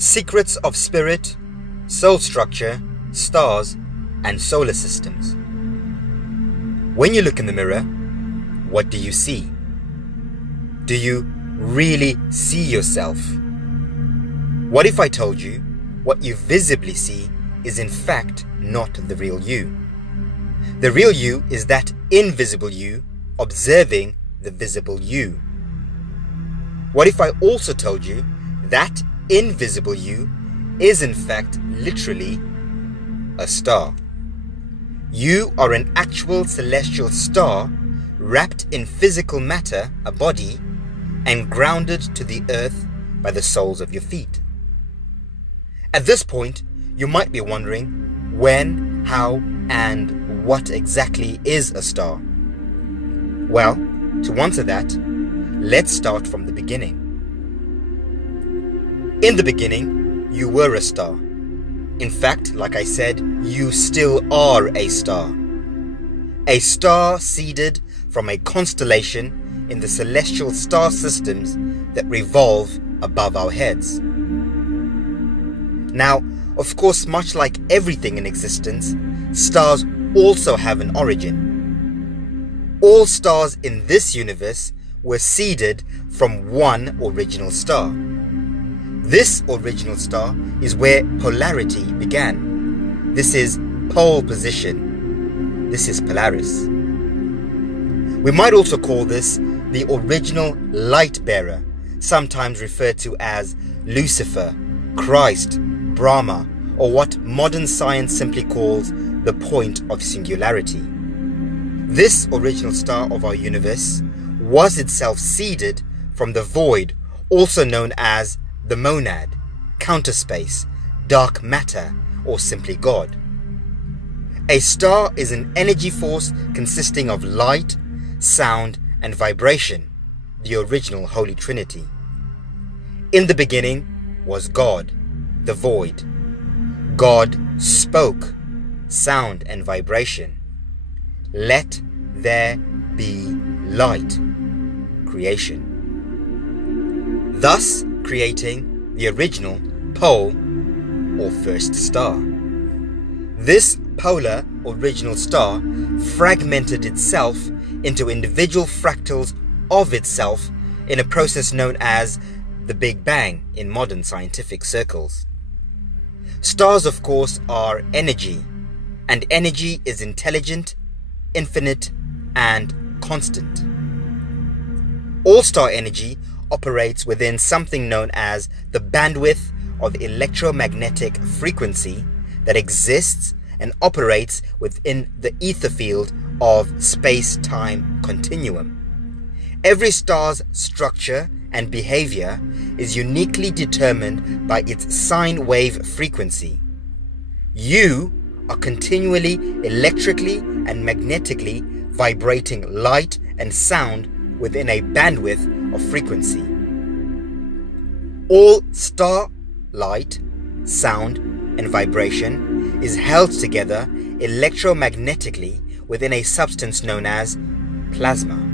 Secrets of Spirit, Soul Structure, Stars, and Solar Systems. When you look in the mirror, what do you see? Do you really see yourself? What if I told you what you visibly see is in fact not the real you? The real you is that invisible you observing the visible you. What if I also told you that invisible you is in fact literally a star? You are an actual celestial star wrapped in physical matter, a body, and grounded to the earth by the soles of your feet. At this point, you might be wondering when, how, and what exactly is a star? Well, to answer that, let's start from the beginning. In the beginning, you were a star. In fact, like I said, you still are a star. A star seeded from a constellation in the celestial star systems that revolve above our heads. Now, of course, much like everything in existence, stars also have an origin. All stars in this universe were seeded from one original star. This original star is where polarity began. This is pole position. This is Polaris. We might also call this the original light bearer, sometimes referred to as Lucifer, Christ, Brahma, or what modern science simply calls the point of singularity. This original star of our universe was itself seeded from the void, also known as the monad, counterspace, dark matter, or simply God. A star is an energy force consisting of light, sound, and vibration, the original Holy Trinity. In the beginning was God, the void. God spoke, sound and vibration. Let there be light, creation. Thus creating the original pole or first star. This polar original star fragmented itself into individual fractals of itself in a process known as the Big Bang in modern scientific circles. Stars, of course, are energy, and energy is intelligent, infinite, and constant. All star energy operates within something known as the bandwidth of electromagnetic frequency that exists and operates within the ether field of space-time continuum. Every star's structure and behavior is uniquely determined by its sine wave frequency. You are continually electrically and magnetically vibrating light and sound within a bandwidth of frequency. All star light, sound, and vibration is held together electromagnetically within a substance known as plasma.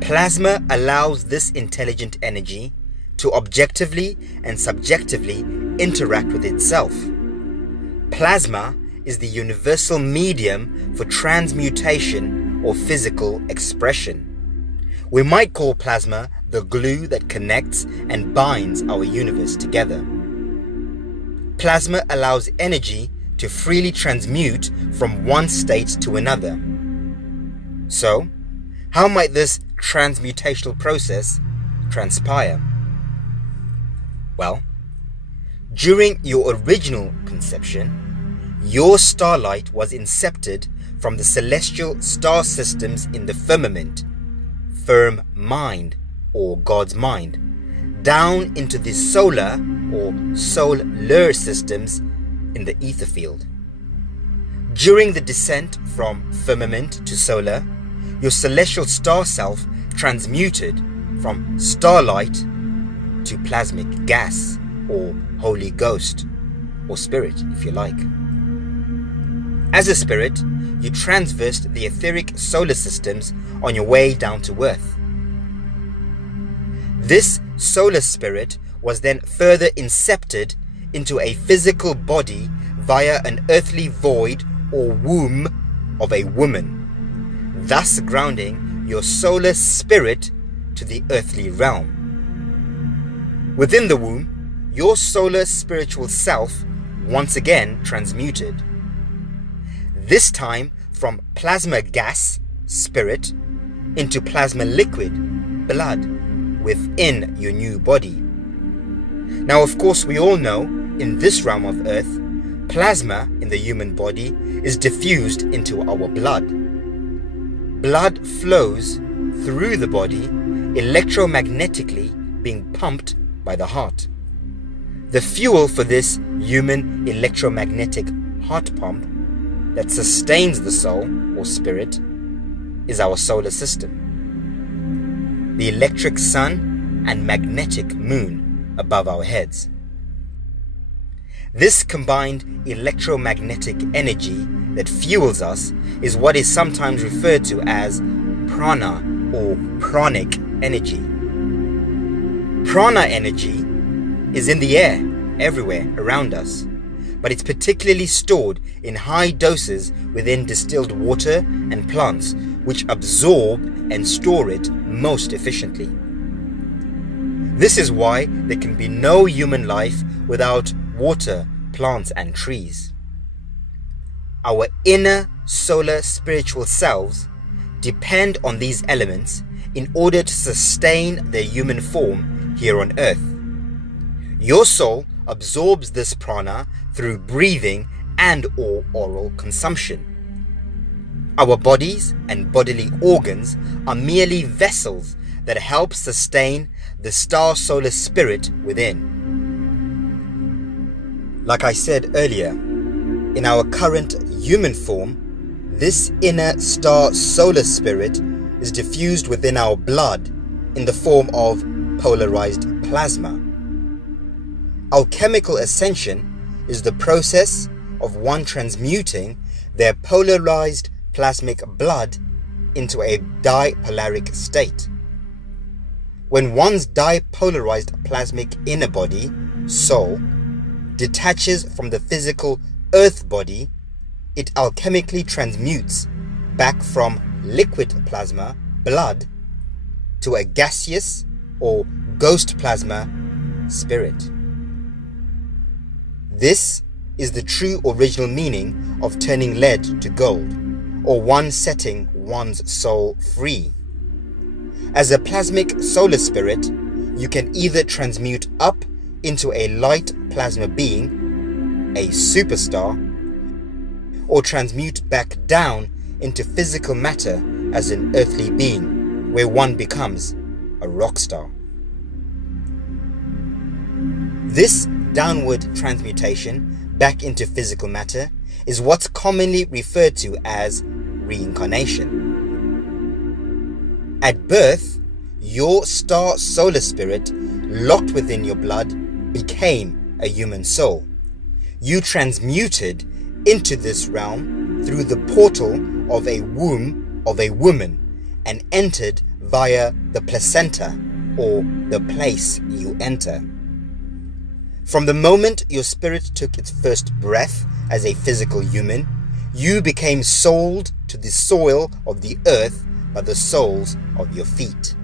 Plasma allows this intelligent energy to objectively and subjectively interact with itself. Plasma is the universal medium for transmutation or physical expression. We might call plasma the glue that connects and binds our universe together. Plasma allows energy to freely transmute from one state to another. So, how might this transmutational process transpire? Well, during your original conception, your starlight was incepted from the celestial star systems in the firmament, firm mind or God's mind, down into the solar or solar systems in the ether field. During the descent from firmament to solar, your celestial star self transmuted from starlight to plasmic gas or Holy Ghost or spirit, if you like. As a spirit, you traversed the etheric solar systems on your way down to earth. This solar spirit was then further incepted into a physical body via an earthly void or womb of a woman, thus grounding your solar spirit to the earthly realm. Within the womb, your solar spiritual self once again transmuted, this time from plasma gas, spirit, into plasma liquid, blood, within your new body. Now, of course, we all know in this realm of earth, plasma in the human body is diffused into our blood. Blood flows through the body, electromagnetically being pumped by the heart. The fuel for this human electromagnetic heart pump that sustains the soul or spirit is our solar system, the electric sun and magnetic moon above our heads. This combined electromagnetic energy that fuels us is what is sometimes referred to as prana or pranic energy. Prana energy is in the air, everywhere around us, but it's particularly stored in high doses within distilled water and plants, which absorb and store it most efficiently. This is why there can be no human life without water, plants, and trees. Our inner solar spiritual selves depend on these elements in order to sustain their human form here on earth. Your soul absorbs this prana through breathing and or oral consumption. Our bodies and bodily organs are merely vessels that help sustain the star solar spirit within. Like I said earlier, in our current human form, this inner star solar spirit is diffused within our blood in the form of polarized plasma. Alchemical ascension is the process of one transmuting their polarized plasmic blood into a dipolaric state. When one's dipolarized plasmic inner body, soul, detaches from the physical earth body, it alchemically transmutes back from liquid plasma, blood, to a gaseous or ghost plasma, spirit. This is the true original meaning of turning lead to gold, or one setting one's soul free. As a plasmic solar spirit, you can either transmute up into a light plasma being, a superstar, or transmute back down into physical matter as an earthly being, where one becomes a rock star. This downward transmutation back into physical matter is what's commonly referred to as reincarnation. At birth, your star solar spirit, locked within your blood, became a human soul. You transmuted into this realm through the portal of a womb of a woman and entered via the placenta, or the place you enter. From the moment your spirit took its first breath as a physical human, you became sold to the soil of the earth by the soles of your feet.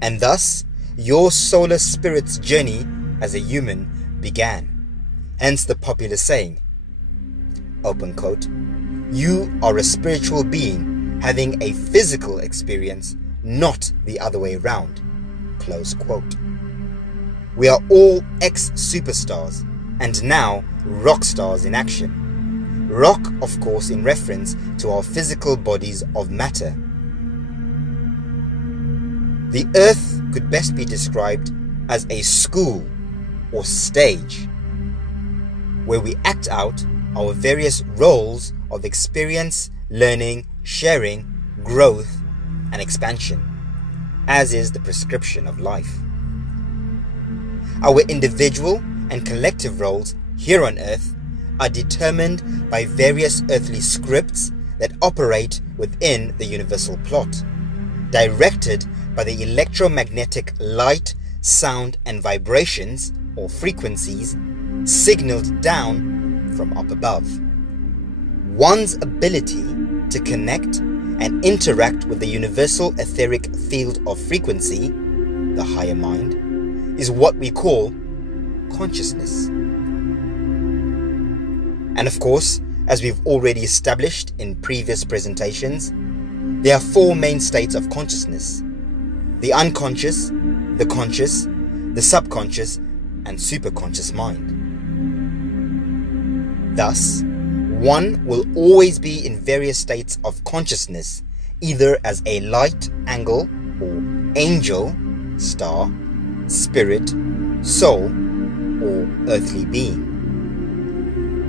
And thus, your solar spirit's journey as a human began. Hence the popular saying, open quote, "You are a spiritual being having a physical experience, not the other way around," close quote. We are all ex-superstars, and now rock stars in action. Rock, of course, in reference to our physical bodies of matter. The earth could best be described as a school or stage, where we act out our various roles of experience, learning, sharing, growth, and expansion, as is the prescription of life. Our individual and collective roles here on earth are determined by various earthly scripts that operate within the universal plot, directed by the electromagnetic light, sound and vibrations or frequencies signaled down from up above. One's ability to connect and interact with the universal etheric field of frequency, the higher mind, is what we call consciousness. And of course, as we've already established in previous presentations, there are four main states of consciousness: the unconscious, the conscious, the subconscious, and superconscious mind. Thus, one will always be in various states of consciousness, either as a light, angle, or angel, star, spirit, soul, or earthly being.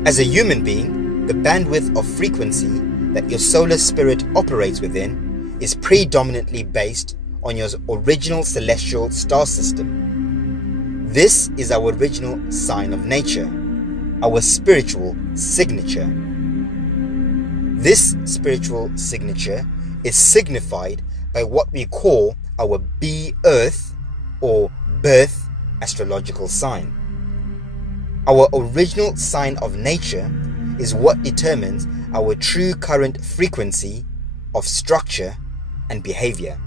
As a human being, the bandwidth of frequency that your solar spirit operates within is predominantly based on your original celestial star system. This is our original sign of nature, our spiritual signature. This spiritual signature is signified by what we call our B-Earth or birth astrological sign. Our original sign of nature is what determines our true current frequency of structure and behavior.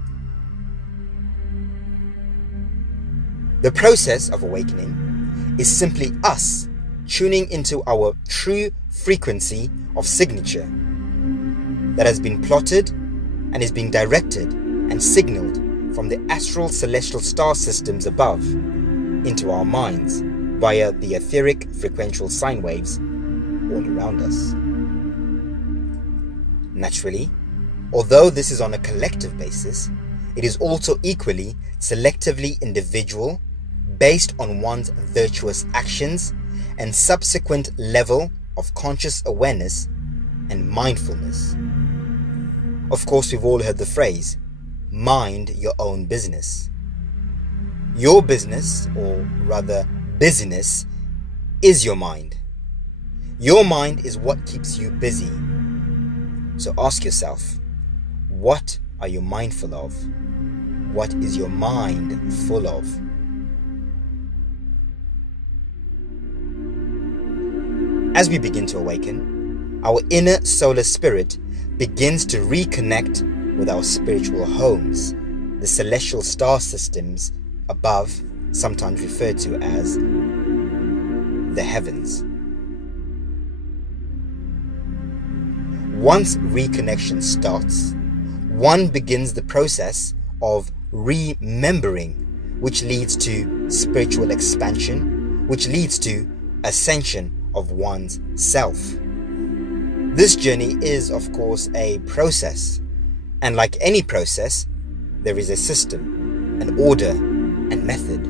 The process of awakening is simply us tuning into our true frequency of signature that has been plotted and is being directed and signaled from the astral celestial star systems above into our minds via the etheric frequential sine waves all around us. Naturally, although this is on a collective basis, it is also equally selectively individual, based on one's virtuous actions and subsequent level of conscious awareness and mindfulness. Of course, we've all heard the phrase, mind your own business. Your business, or rather busyness, is your mind. Your mind is what keeps you busy. So ask yourself, what are you mindful of? What is your mind full of? As we begin to awaken, our inner solar spirit begins to reconnect with our spiritual homes, the celestial star systems above, sometimes referred to as the heavens. Once reconnection starts, one begins the process of remembering, which leads to spiritual expansion, which leads to ascension of one's self. This journey is, of course, a process, and like any process, there is a system, an order, and method.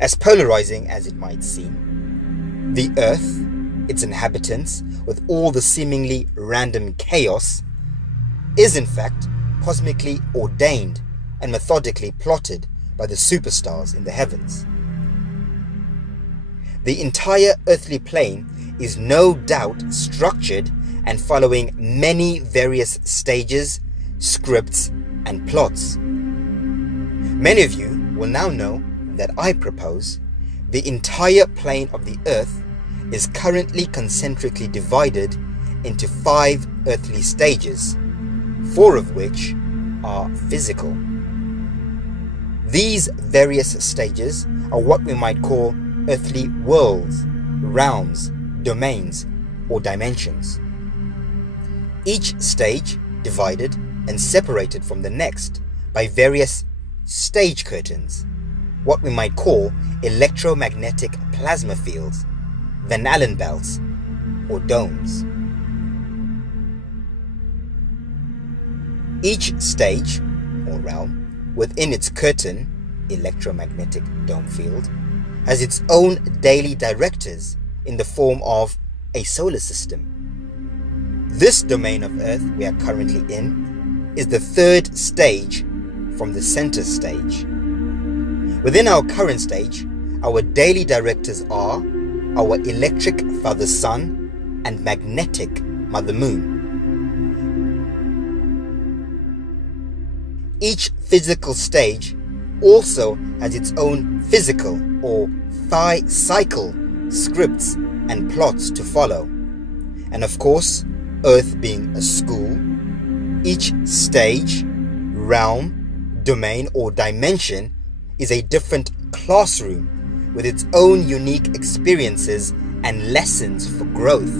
As polarizing as it might seem, the Earth, its inhabitants, with all the seemingly random chaos, is in fact cosmically ordained and methodically plotted by the superstars in the heavens. The entire earthly plane is no doubt structured and following many various stages, scripts, and plots. Many of you will now know that I propose the entire plane of the earth is currently concentrically divided into 5 earthly stages, 4 of which are physical. These various stages are what we might call earthly worlds, realms, domains, or dimensions. Each stage divided and separated from the next by various stage curtains, what we might call electromagnetic plasma fields, Van Allen belts, or domes. Each stage, or realm, within its curtain, electromagnetic dome field, has its own daily directors in the form of a solar system. This domain of Earth we are currently in is the 3rd stage from the center stage. Within our current stage, our daily directors are our electric Father Sun and magnetic Mother Moon. Each physical stage also has its own physical or phi cycle scripts and plots to follow. And of course, Earth being a school, each stage, realm, domain or dimension is a different classroom with its own unique experiences and lessons for growth.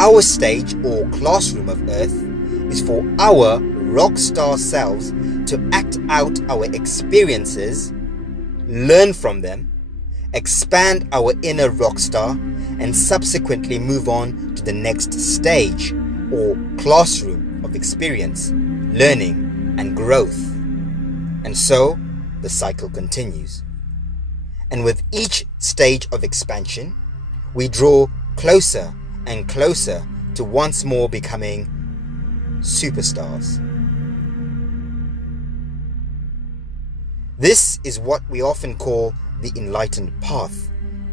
Our stage or classroom of Earth is for our rock star selves to act out our experiences, learn from them, expand our inner rock star, and subsequently move on to the next stage or classroom of experience, learning, and growth. And so the cycle continues. And with each stage of expansion, we draw closer and closer to once more becoming superstars. This is what we often call the enlightened path,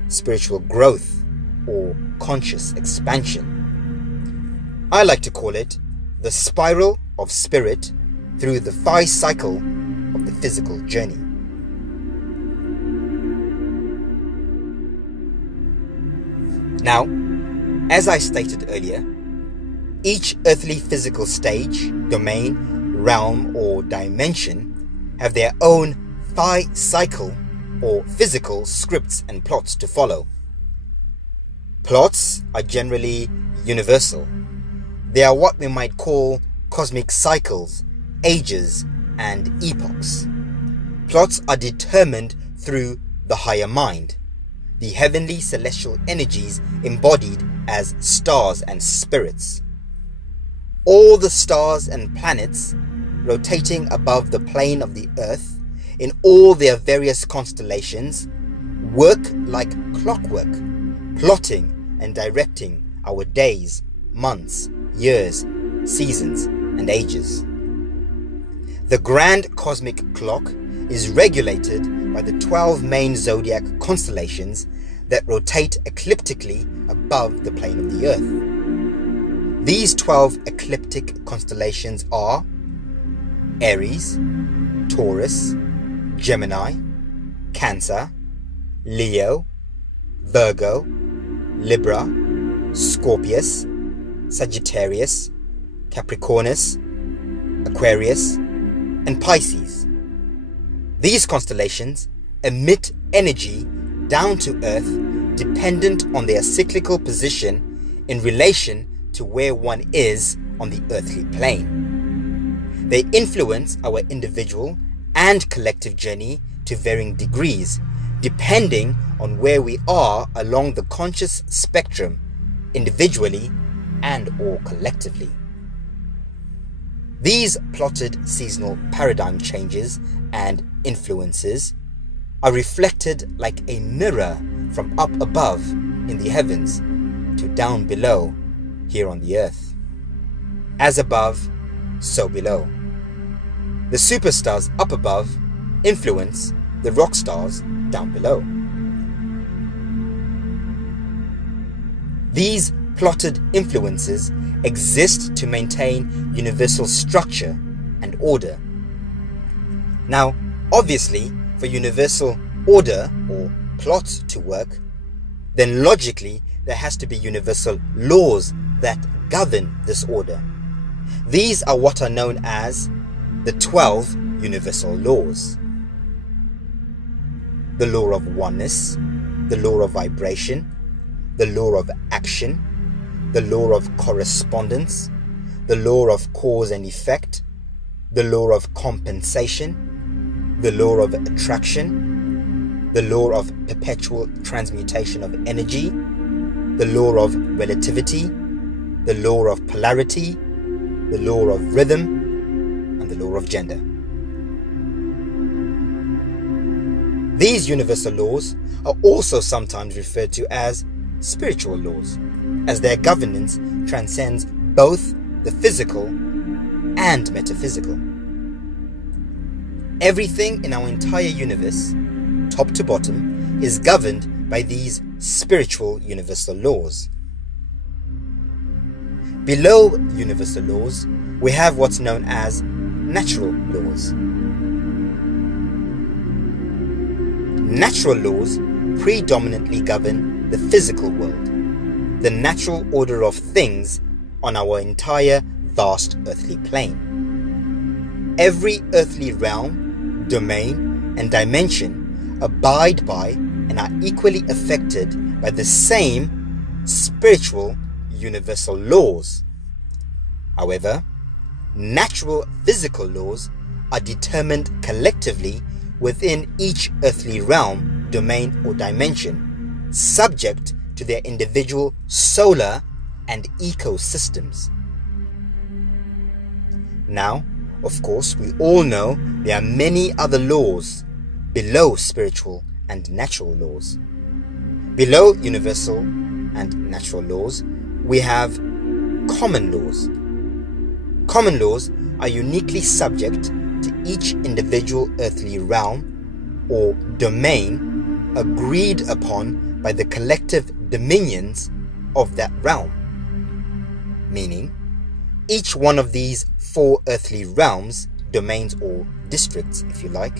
spiritual growth, or conscious expansion. I like to call it the spiral of spirit through the phi cycle of the physical journey. Now, as I stated earlier, each earthly physical stage, domain, realm, or dimension have their own phi cycle or physical scripts and plots to follow. Plots are generally universal. They are what we might call cosmic cycles, ages, and epochs. Plots are determined through the higher mind, the heavenly celestial energies embodied as stars and spirits. All the stars and planets rotating above the plane of the earth in all their various constellations work like clockwork, plotting and directing our days, months, years, seasons, and ages. The grand cosmic clock is regulated by the 12 main zodiac constellations that rotate ecliptically above the plane of the earth. These 12 ecliptic constellations are Aries, Taurus, Gemini, Cancer, Leo, Virgo, Libra, Scorpius, Sagittarius, Capricornus, Aquarius, and Pisces. These constellations emit energy down to Earth dependent on their cyclical position in relation to where one is on the earthly plane. They influence our individual and collective journey to varying degrees, depending on where we are along the conscious spectrum, individually and or collectively. These plotted seasonal paradigm changes and influences are reflected like a mirror from up above in the heavens to down below here on the earth. As above, so below. The superstars up above influence the rock stars down below. These plotted influences exist to maintain universal structure and order. Now, obviously, for universal order or plot to work, then logically there has to be universal laws that govern this order. These are what are known as the 12 universal laws. The law of oneness, the law of vibration, the law of action, the law of correspondence, the law of cause and effect, the law of compensation, the law of attraction, the law of perpetual transmutation of energy, the law of relativity, the law of polarity, the law of rhythm, and the law of gender. These universal laws are also sometimes referred to as spiritual laws, as their governance transcends both the physical and metaphysical. Everything in our entire universe, top to bottom, is governed by these spiritual universal laws. Below universal laws, we have what's known as natural laws. Natural laws predominantly govern the physical world, the natural order of things on our entire vast earthly plane. Every earthly realm, domain, and dimension abide by and are equally affected by the same spiritual universal laws. However, natural physical laws are determined collectively within each earthly realm, domain, or dimension, subject to their individual solar and ecosystems. Now, of course, we all know there are many other laws below spiritual and natural laws. Below universal and natural laws, we have common laws. Common laws are uniquely subject to each individual earthly realm or domain agreed upon by the collective dominions of that realm. Meaning, each one of these 4 earthly realms, domains or districts if you like,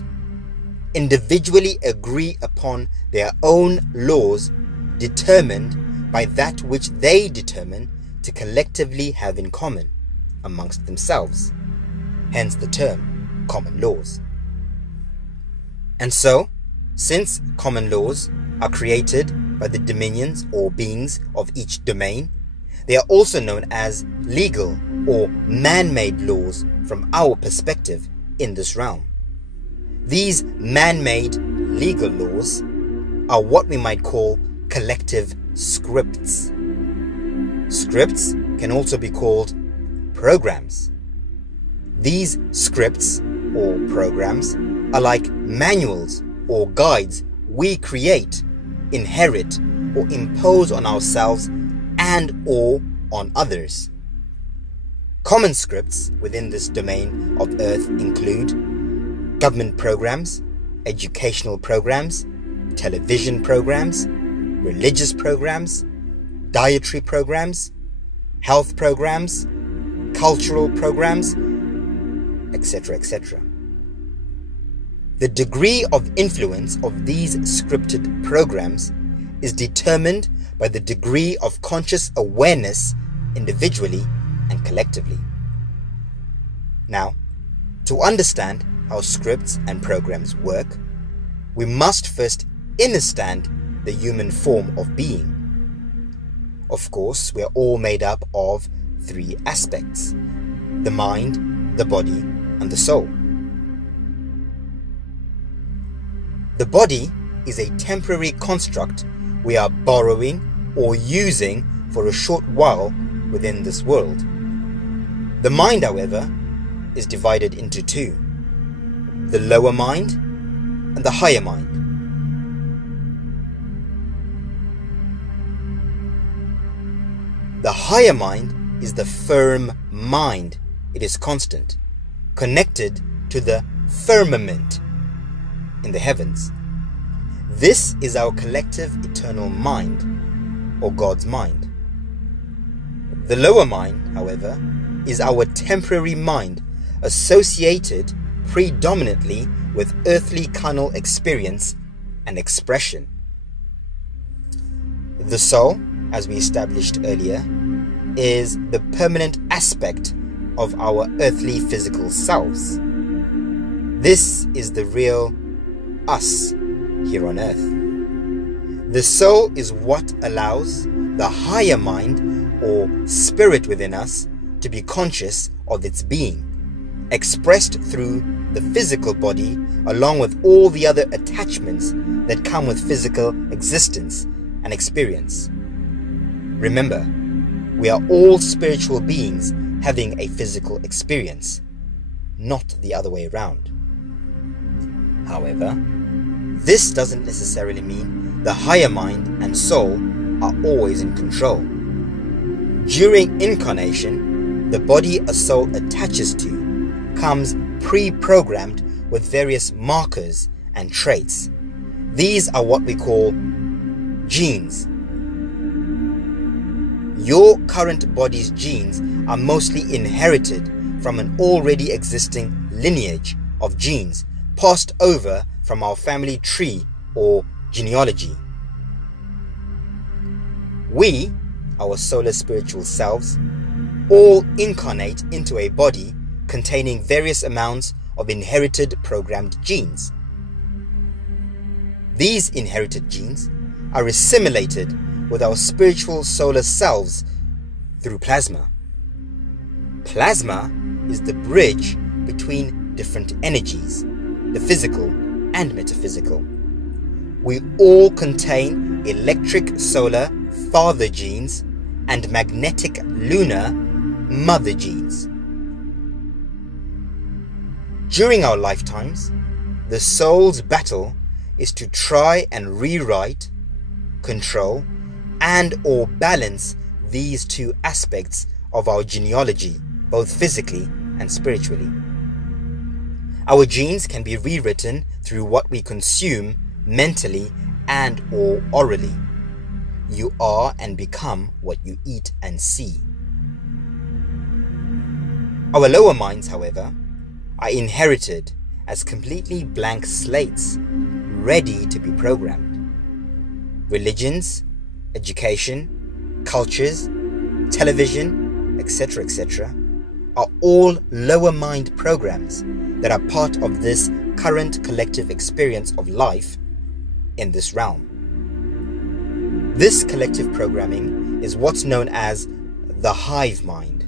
individually agree upon their own laws determined by that which they determine to collectively have in common amongst themselves, hence the term common laws. And so, since common laws are created by the dominions or beings of each domain, they are also known as legal or man-made laws from our perspective in this realm. These man-made legal laws are what we might call collective scripts. Scripts can also be called programs. These scripts or programs are like manuals or guides we create, inherit, or impose on ourselves and or on others. Common scripts within this domain of Earth include government programs, educational programs, television programs, religious programs, dietary programs, health programs, cultural programs, etc., etc. The degree of influence of these scripted programs is determined by the degree of conscious awareness individually and collectively. Now, to understand how scripts and programs work, we must first understand the human form of being. Of course, we are all made up of 3 aspects: the mind, the body, and the soul. The body is a temporary construct we are borrowing or using for a short while within this world. The mind, however, is divided into 2: the lower mind and the higher mind. The higher mind is the firm mind. It is constant, connected to the firmament in the heavens. This is our collective eternal mind, or God's mind. The lower mind, however, is our temporary mind, associated predominantly with earthly carnal experience and expression. The soul, as we established earlier, is the permanent aspect of our earthly physical selves. This is the real us here on earth. The soul is what allows the higher mind or spirit within us to be conscious of its being, expressed through the physical body along with all the other attachments that come with physical existence and experience. Remember, we are all spiritual beings having a physical experience, not the other way around. However, this doesn't necessarily mean the higher mind and soul are always in control. During incarnation, the body a soul attaches to comes pre-programmed with various markers and traits. These are what we call genes. Your current body's genes are mostly inherited from an already existing lineage of genes passed over from our family tree or genealogy. We, our solar spiritual selves, all incarnate into a body containing various amounts of inherited programmed genes. These inherited genes are assimilated with our spiritual solar selves through plasma. Plasma is the bridge between different energies, the physical and metaphysical. We all contain electric solar father genes and magnetic lunar mother genes. During our lifetimes, the soul's battle is to try and rewrite, control, and/or balance these two aspects of our genealogy, both physically and spiritually. Our genes can be rewritten through what we consume mentally and/or orally. You are and become what you eat and see. Our lower minds, however, are inherited as completely blank slates, ready to be programmed. Religions, education, cultures, television, etc., are all lower mind programs that are part of this current collective experience of life in this realm. This collective programming is what's known as the hive mind.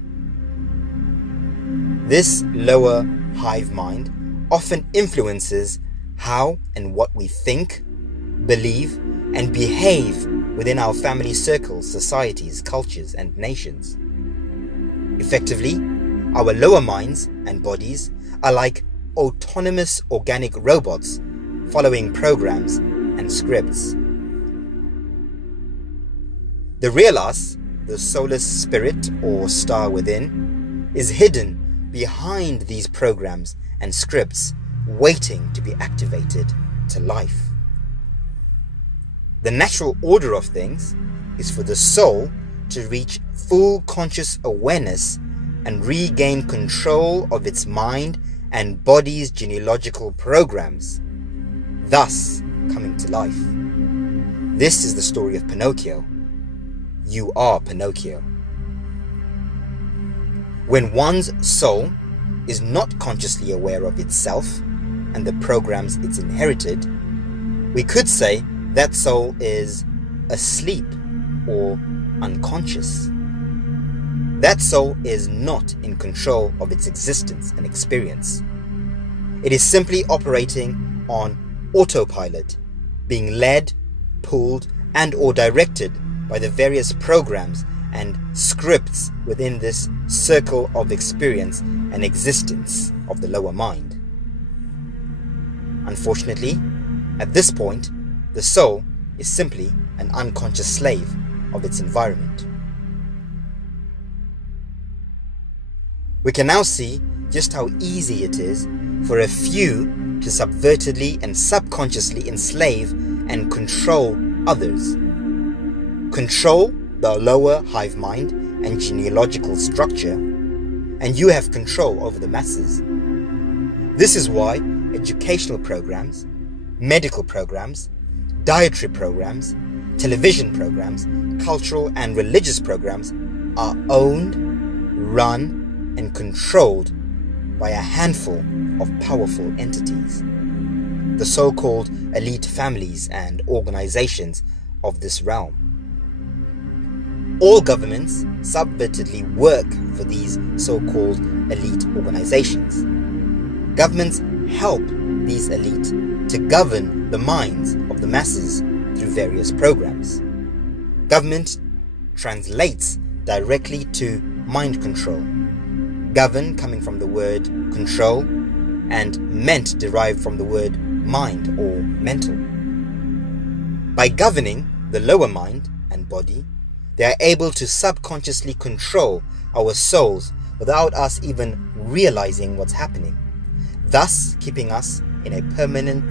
This lower hive mind often influences how and what we think, believe, and behave within our family circles, societies, cultures, and nations. Effectively, our lower minds and bodies are like autonomous organic robots following programs and scripts. The real us, the solar spirit or star within, is hidden behind these programs and scripts, waiting to be activated to life. The natural order of things is for the soul to reach full conscious awareness and regain control of its mind and body's genealogical programs, thus coming to life. This is the story of Pinocchio. You are Pinocchio. When one's soul is not consciously aware of itself and the programs it's inherited, we could say that soul is asleep or unconscious. That soul is not in control of its existence and experience. It is simply operating on autopilot, being led, pulled, and/or directed by the various programs and scripts within this circle of experience and existence of the lower mind. Unfortunately, at this point, the soul is simply an unconscious slave of its environment. We can now see just how easy it is for a few to subvertedly and subconsciously enslave and control others. Control the lower hive mind and genealogical structure, and you have control over the masses. This is why educational programs, medical programs, dietary programs, television programs, cultural and religious programs are owned, run, and controlled by a handful of powerful entities, the so-called elite families and organizations of this realm. All governments subvertedly work for these so-called elite organizations. Governments help these elite to govern the minds of the masses through various programs. Government translates directly to mind control. Govern coming from the word control and ment derived from the word mind or mental. By governing the lower mind and body, they are able to subconsciously control our souls without us even realizing what's happening, thus keeping us in a permanent,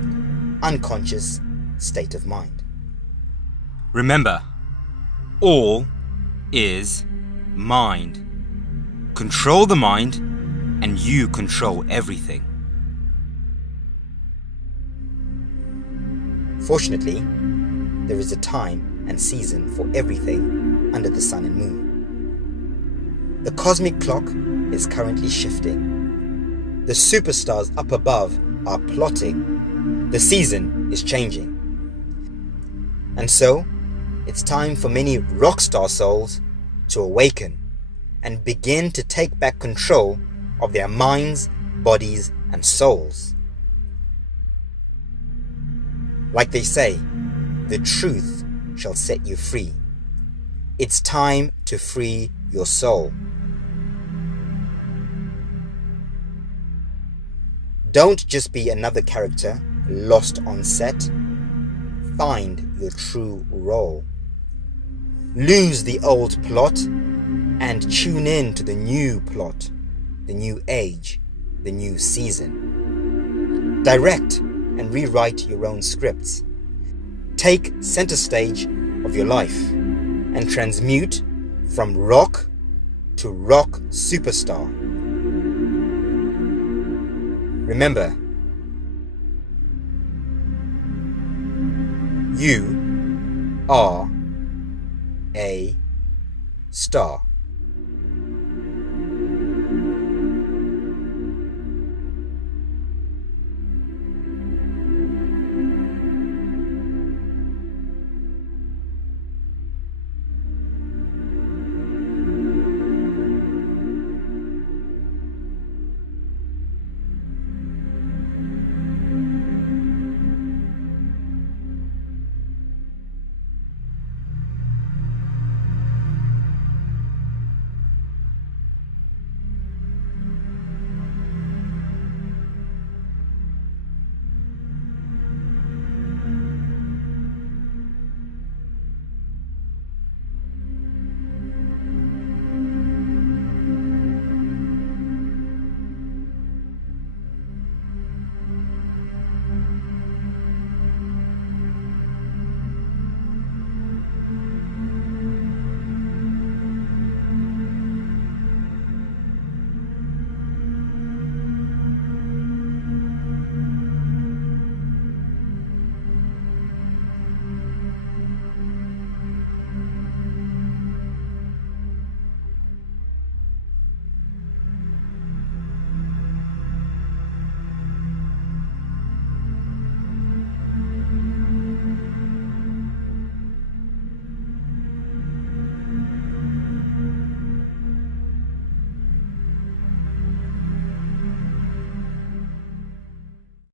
unconscious state of mind. Remember, all is mind. Control the mind, and you control everything. Fortunately, there is a time and season for everything under the sun and moon. The cosmic clock is currently shifting. The superstars up above are plotting. The season is changing. And so, it's time for many rock star souls to awaken and begin to take back control of their minds, bodies, and souls. Like they say, the truth shall set you free. It's time to free your soul. Don't just be another character lost on set. Find your true role. Lose the old plot and tune in to the new plot, the new age, the new season. Direct and rewrite your own scripts. Take center stage of your life and transmute from rock to rock superstar. Remember, you are a star.